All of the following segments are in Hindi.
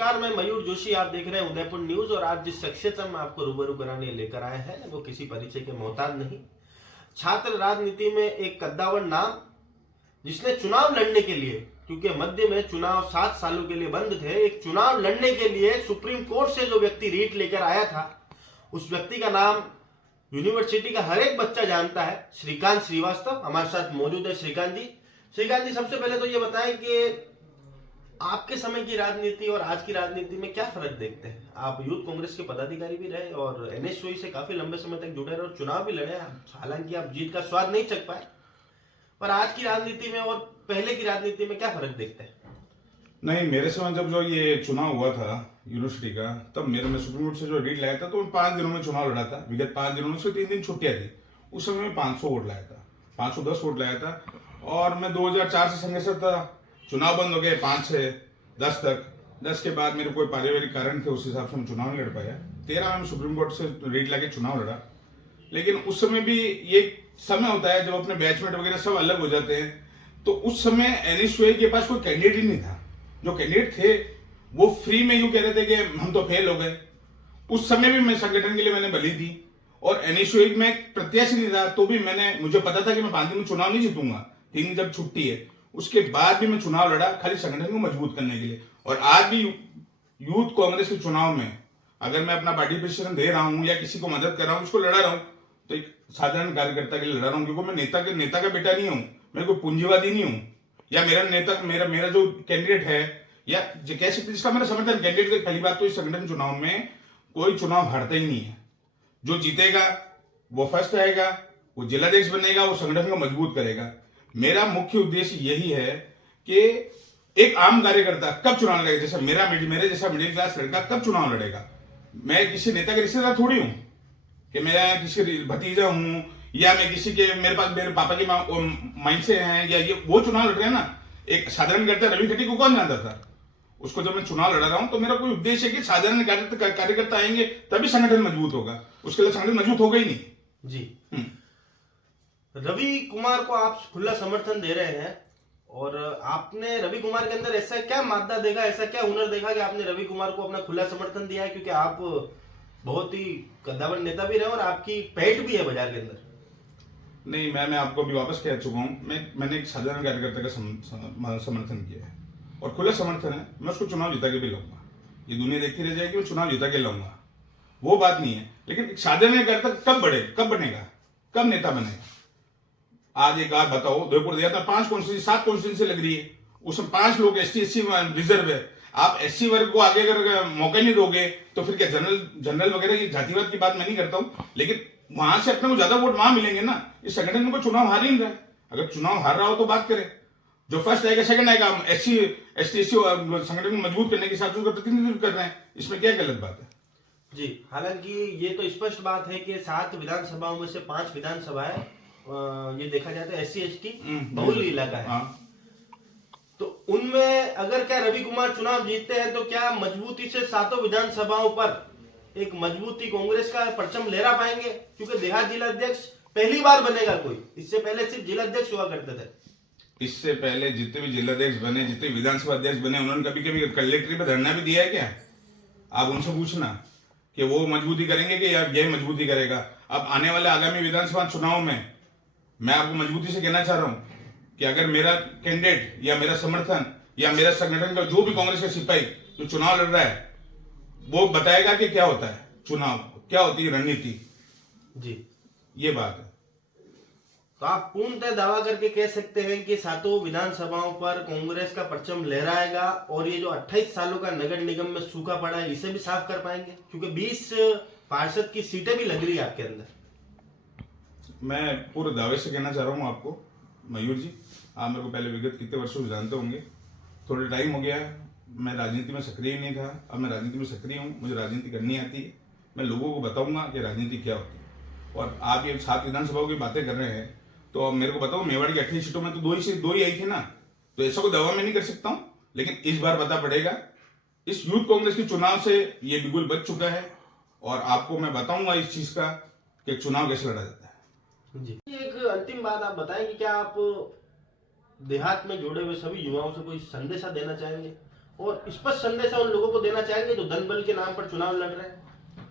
नमस्कार, मैं मयूर जोशी। आप देख रहे हैं उदयपुर न्यूज और आज जिस शख्सियत हम आपको रूबरू कराने लेकर आए हैं वो किसी परिचय के मोहताज नहीं। छात्र राजनीति में एक कद्दावर नाम, जिसने चुनाव लड़ने के लिए, क्योंकि मध्य में चुनाव 7 सालों के लिए बंद थे, एक चुनाव लड़ने के लिए सुप्रीम कोर्ट से जो व्यक्ति रीट लेकर आया था, उस व्यक्ति का नाम यूनिवर्सिटी का हर एक बच्चा जानता है। श्रीकांत श्रीवास्तव हमारे साथ मौजूद है। श्रीकांत जी, सबसे पहले तो ये बताएं कि आपके समय की राजनीति और आज की राजनीति में क्या फर्क देखते हैं? आप यूथ कांग्रेस के पदाधिकारी भी रहे और एनएसयूआई से काफी लंबे समय तक जुड़े रहे और चुनाव भी लड़े। हालांकि आप जीत का स्वाद नहीं चख पाए, पर आज की राजनीति में और पहले की राजनीति में क्या फर्क देखते हैं? नहीं, मेरे समय जब जो ये चुनाव हुआ था यूनिवर्सिटी का, तब मैं सुप्रीम कोर्ट से जो रीट लाया था तो 5 दिनों में चुनाव लड़ा था। विगत 5 दिनों में से 3 दिन छुट्टियां थी। उस समय में 500 वोट लाया था, 510 वोट लाया था। और मैं 2004 से संघर्षरत था। चुनाव बंद हो गए 5 से 10 तक। 10 के बाद मेरे कोई पारिवारिक कारण थे, उस हिसाब से मैं चुनाव नहीं लड़ पाया। 13 में सुप्रीम कोर्ट से रीट लाके चुनाव लड़ा। लेकिन उस समय भी ये समय होता है जब अपने बैचमेट वगैरह सब अलग हो जाते हैं, तो उस समय एनएसयूआई के पास कोई कैंडिडेट ही नहीं था। जो कैंडिडेट थे वो फ्री में यूं कह रहे थे कि हम तो फेल हो गए। उस समय भी मैं संगठन के लिए मैंने बलि दी और एनएसयूआई में प्रत्याशी नहीं था, तो भी मुझे पता था कि मैं 5 दिन में चुनाव नहीं जीतूंगा। 3 दिन जब छुट्टी है, उसके बाद भी मैं चुनाव लड़ा खाली संगठन को मजबूत करने के लिए। और आज भी यूथ कांग्रेस के चुनाव में अगर मैं अपना पार्टिसिपेशन दे रहा हूं या किसी को मदद कर रहा हूं, उसको लड़ा रहा हूं, तो एक साधारण कार्यकर्ता के लिए लड़ा रहा हूं, क्योंकि मैं नेता का बेटा नहीं हूं, मैं कोई पूंजीवादी नहीं हूं। या मेरा जो कैंडिडेट है, या कह सकते जिसका मेरा समर्थन कैंडिडेट की पहली बात तो इस संगठन चुनाव में कोई चुनाव हारता ही नहीं है। जो जीतेगा वो फर्स्ट आएगा, वो जिलाध्यक्ष बनेगा, वो संगठन को मजबूत करेगा। मेरा मुख्य उद्देश्य यही है कि एक आम कार्यकर्ता कब चुनाव लड़ेगा, जैसा मेरे जैसा मिडिल क्लास लड़का कब चुनाव लड़ेगा। मैं किसी नेता के रिश्तेदार थोड़ी हूं कि मैं किसी भतीजा हूं, या मैं किसी के मेरे पापा के माइंड से हैं, या ये वो चुनाव लड़ रहे हैं ना। एक साधारण कार्यकर्ता रवि खटी को कौन जानता था? उसको जब मैं चुनाव लड़ा रहा हूं तो मेरा कोई उद्देश्य है कि साधारण कार्यकर्ता आएंगे तभी संगठन मजबूत होगा, उसके लिए संगठन मजबूत होगा ही नहीं जी। रवि कुमार को आप खुला समर्थन दे रहे हैं और आपने रवि कुमार के अंदर ऐसा क्या मादा देखा, ऐसा क्या हुनर देखा कि आपने रवि कुमार को अपना खुला समर्थन दिया है? क्योंकि आप बहुत ही कद्दावर नेता भी रहे और आपकी पैठ भी है बाजार के अंदर। नहीं, मैं आपको अभी वापस कह चुका हूं, मैंने एक साधारण कार्यकर्ता का समर्थन किया है और खुला समर्थन है। मैं उसको चुनाव जिता के भी लाऊंगा। ये दुनिया देखती रह जाएगी, मैं चुनाव जिता के लाऊंगा, वो बात नहीं है। लेकिन एक साधारण कार्यकर्ता कब बनेगा, कब नेता बनेगा? आज एक बात बताओ, उदयपुर दिया था 5 कॉन्स्टिट्यूंसी 7 कॉन्स्टिट्यूंसी लग रही है, उसमें 5 लोग ST/SC रिजर्व है। आप SC वर्ग को आगे अगर मौका नहीं दोगे तो फिर क्या जनरल वगैरह की जातिवाद की बात मैं नहीं करता हूं, लेकिन वहां से अपने को ज्यादा वोट वहां मिलेंगे ना। इस संगठन में कोई चुनाव हार ही नहीं रहा है। अगर चुनाव हार रहा हो तो बात करें, जो फर्स्ट आएगा सेकंड आएगा। SC/ST संगठन को मजबूत करने के साथ उनका प्रतिनिधित्व कर रहे हैं, इसमें क्या गलत बात है? जी, हालांकि ये तो स्पष्ट बात है कि 7 विधानसभाओं में से 5 विधानसभाएं ये देखा जाए तो SC/ST बहुल इलाका है। तो उनमें अगर क्या रवि कुमार चुनाव जीतते हैं तो क्या मजबूती से 7 विधानसभाओं पर एक मजबूती कांग्रेस का परचम लहरा पाएंगे? क्योंकि देहात जिलाध्यक्ष पहली बार बनेगा कोई, इससे पहले सिर्फ जिलाध्यक्ष हुआ करते थे। इससे पहले जितने भी जिलाध्यक्ष बने, जितने विधानसभा अध्यक्ष बने, उन्होंने कभी कलेक्ट्री पे धरना भी दिया है क्या? आप उनसे पूछना कि वो मजबूती करेंगे कि या ये मजबूती करेगा। अब आने वाले आगामी विधानसभा चुनाव में मैं आपको मजबूती से कहना चाह रहा हूं कि अगर मेरा कैंडिडेट या मेरा समर्थन या मेरा संगठन का जो भी कांग्रेस का सिपाही जो चुनाव लड़ रहा है, वो बताएगा कि क्या होता है चुनाव, क्या होती है रणनीति। जी, ये बात है। तो आप पूर्णतः दावा करके कह सकते हैं कि 7 विधानसभाओं पर कांग्रेस का परचम लहराएगा और ये जो 28 सालों का नगर निगम में सूखा पड़ा है इसे भी साफ कर पाएंगे? क्योंकि 20 पार्षद की सीटें भी लग रही है आपके अंदर। मैं पूरे दावे से कहना चाह रहा हूँ आपको मयूर जी, आप मेरे को पहले विगत कितने वर्षों से जानते होंगे। थोड़ा टाइम हो गया है, मैं राजनीति में सक्रिय नहीं था, अब मैं राजनीति में सक्रिय हूँ, मुझे राजनीति करनी आती है। मैं लोगों को बताऊंगा कि राजनीति क्या होती है। और आप ये 7 विधानसभाओं की बातें कर रहे हैं, तो अब मेरे को बताओ, मेवाड़ की 28 सीटों में तो 2 ही आई थी ना, तो ऐसा कोई दावा मैं नहीं कर सकता हूँ। लेकिन इस बार पता पड़ेगा, इस यूथ कांग्रेस के चुनाव से ये बिल्कुल बच चुका है और आपको मैं बताऊंगा इस चीज का कि चुनाव कैसे लड़ा जाता है। जी, एक अंतिम बात आप बताएंगे, क्या आप देहात में जुड़े हुए सभी युवाओं से कोई संदेशा देना चाहेंगे और स्पष्ट संदेश उन लोगों को देना चाहेंगे जो धन बल के नाम पर चुनाव लड़ रहे हैं?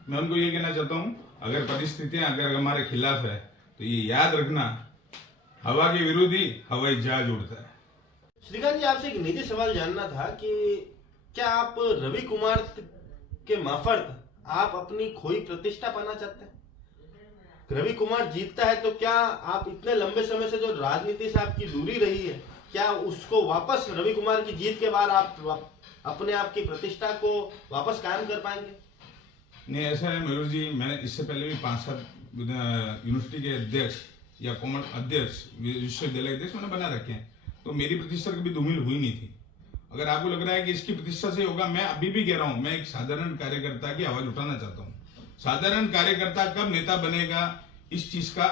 मैं उनको ये कहना चाहता हूँ, अगर परिस्थितियां अगर हमारे खिलाफ है तो ये याद रखना, हवा के विरुद्ध ही हवाई जहाज उड़ता है। श्रीकांत जी, आपसे एक निजी सवाल जानना था कि क्या आप रवि कुमार के मार्फत आप अपनी खोई प्रतिष्ठा पाना चाहते हैं? रवि कुमार जीतता है तो क्या आप इतने लंबे समय से जो राजनीति से आपकी दूरी रही है, क्या उसको वापस रवि कुमार की जीत के बाद आप अपने आप की प्रतिष्ठा को वापस कायम कर पाएंगे? नहीं, ऐसा है मयूर जी, मैंने इससे पहले भी 5-7 यूनिवर्सिटी के अध्यक्ष या कॉमन अध्यक्ष, विश्वविद्यालय अध्यक्ष मैंने बना रखे हैं, तो मेरी प्रतिष्ठा कभी धूमिल हुई नहीं थी। अगर आपको लग रहा है कि इसकी प्रतिष्ठा से होगा, मैं अभी भी कह रहा हूं, मैं एक साधारण कार्यकर्ता की आवाज उठाना चाहता हूं। साधारण कार्यकर्ता कब नेता बनेगा, इस चीज का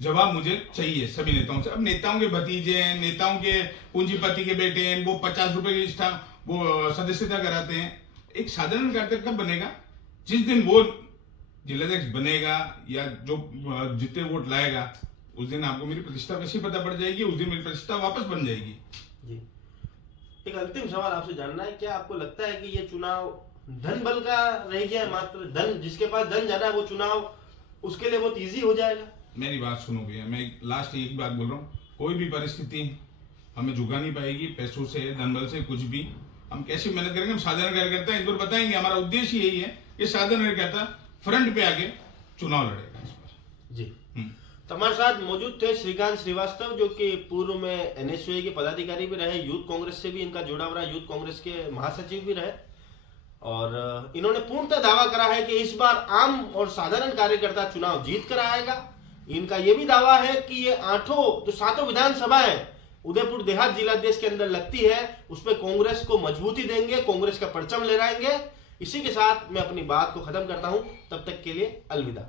जवाब मुझे चाहिए सभी नेताओं से। अब नेताओं के भतीजे हैं, नेताओं के पूंजीपति के बेटे हैं, वो 50 रुपए की वो सदस्यता कराते हैं। एक साधारण कार्यकर्ता कब बनेगा? जिस दिन वो जिलाध्यक्ष बनेगा या जो जितने वोट लाएगा, उस दिन आपको मेरी प्रतिष्ठा वैसी पता पड़ जाएगी, उस दिन मेरी प्रतिष्ठा वापस बन जाएगी। जी, एक अंतिम सवाल आपसे जानना है, क्या आपको लगता है कि ये चुनाव धन बल का रह गया है? मात्र धन, जिसके पास धन ज्यादा है वो चुनाव उसके लिए बहुत इजी हो जाएगा? मेरी बात सुनो भैया, मैं लास्ट एक बात बोल रहा हूँ, कोई भी परिस्थिति हमें झुका नहीं पाएगी, पैसों से, धन बल से, कुछ भी। हम कैसी मेहनत करेंगे, हम साधारण कार्यकर्ता हैं, इस बार बताएंगे। हमारा उद्देश्य यही है कि साधारण कार्यकर्ता फ्रंट पे आके चुनाव लड़ेगा इस बार। जी, तो हमारे साथ मौजूद थे श्रीकांत श्रीवास्तव, जो कि पूर्व में एनएसयूआई के पदाधिकारी भी रहे, यूथ कांग्रेस से भी इनका जुड़ा हुआ, यूथ कांग्रेस के महासचिव भी रहे, और इन्होंने पूर्णतः दावा करा है कि इस बार आम और साधारण कार्यकर्ता चुनाव जीत कर आएगा। इनका यह भी दावा है कि ये जो 7 विधानसभा है उदयपुर देहात जिला देश के अंदर लगती है, उस पर कांग्रेस को मजबूती देंगे, कांग्रेस का परचम लहराएंगे। इसी के साथ मैं अपनी बात को खत्म करता हूं, तब तक के लिए अलविदा।